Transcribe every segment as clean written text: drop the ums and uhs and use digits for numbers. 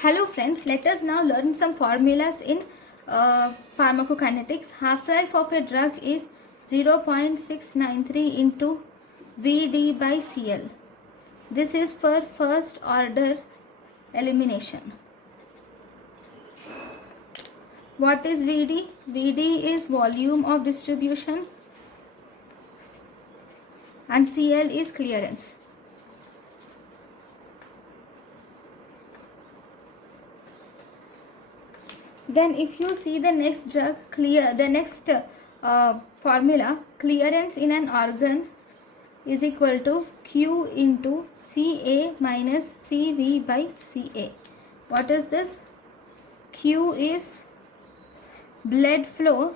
Hello friends, let us now learn some formulas in pharmacokinetics. Half-life of a drug is 0.693 into Vd by Cl. This is for first order elimination. What is Vd? Vd is volume of distribution and Cl is clearance. Then if you see the next drug, formula, clearance in an organ is equal to Q into Ca minus Cv by Ca. What is this? Q is blood flow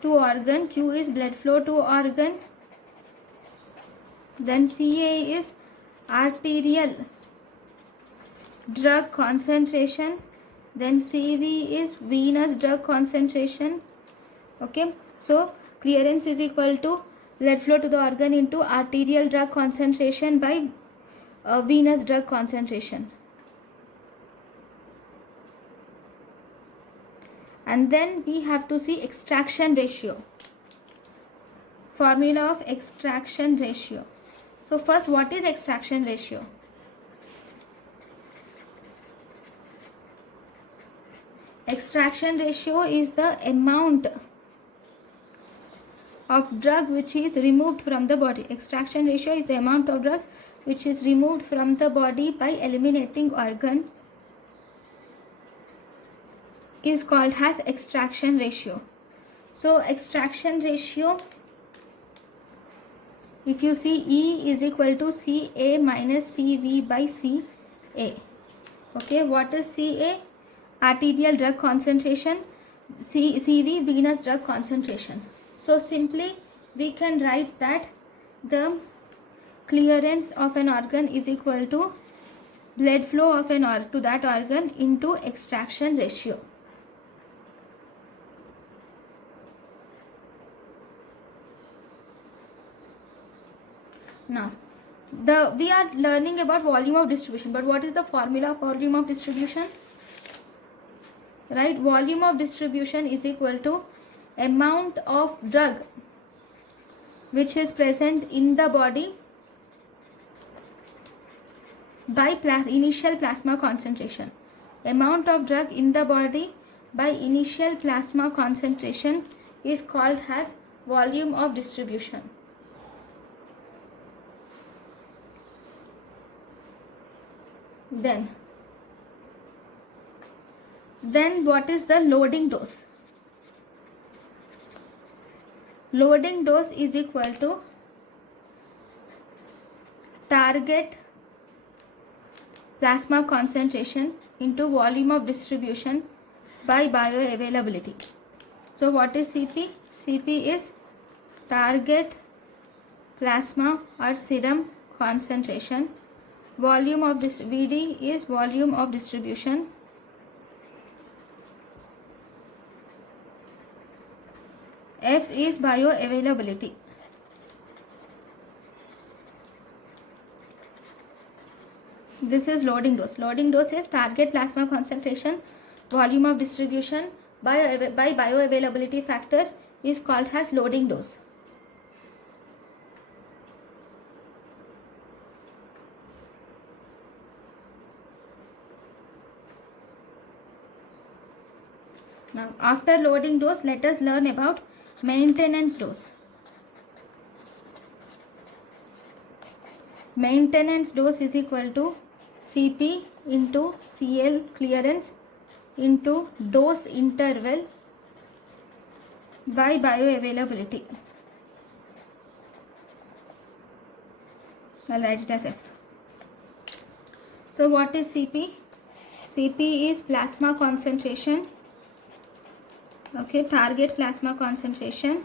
to organ. Q is blood flow to organ. Then Ca is arterial drug concentration. Then Cv is venous drug concentration. Okay, so clearance is equal to blood flow to the organ into arterial drug concentration by venous drug concentration. And then we have to see extraction ratio. Formula of extraction ratio. So first, what is extraction ratio? Extraction ratio is the amount of drug which is removed from the body. Extraction ratio is the amount of drug which is removed from the body by eliminating organ is called as extraction ratio. So extraction ratio, if you see, E is equal to Ca minus Cv by Ca. Okay, what is Ca? Arterial drug concentration. Cv, venous drug concentration. So simply we can write that the clearance of an organ is equal to blood flow of to that organ into extraction ratio. Now we are learning about volume of distribution, but what is the formula of volume of distribution? Right, volume of distribution is equal to amount of drug which is present in the body by initial plasma concentration. Amount of drug in the body by initial plasma concentration is called as volume of distribution. Then what is the loading dose? Loading dose is equal to target plasma concentration into volume of distribution by bioavailability. So what is Cp? Cp is target plasma or serum concentration. Volume of Vd is volume of distribution. F is bioavailability. This is loading dose. Loading dose is target plasma concentration, volume of distribution by bioavailability factor is called as loading dose. Now after loading dose, let us learn about maintenance dose. Maintenance dose is equal to Cp into Cl clearance into dose interval by bioavailability. I'll write it as F. So what is Cp? Cp is plasma concentration. Okay, target plasma concentration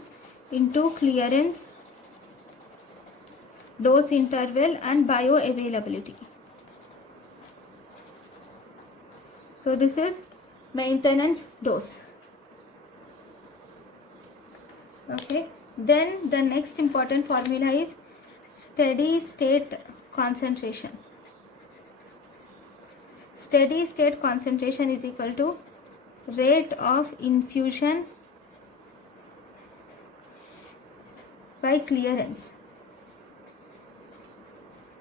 into clearance, dose interval and bioavailability. So this is maintenance dose. Okay, then the next important formula is steady state concentration. steady state concentration is equal to rate of infusion by clearance.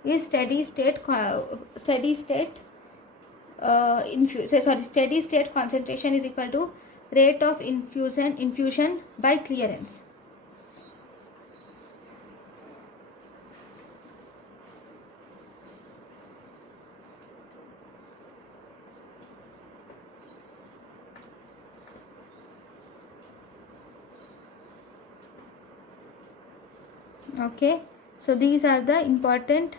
Is steady state steady state concentration is equal to rate of infusion by clearance. Okay, so these are the important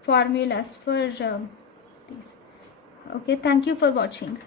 formulas for these. Okay, thank you for watching.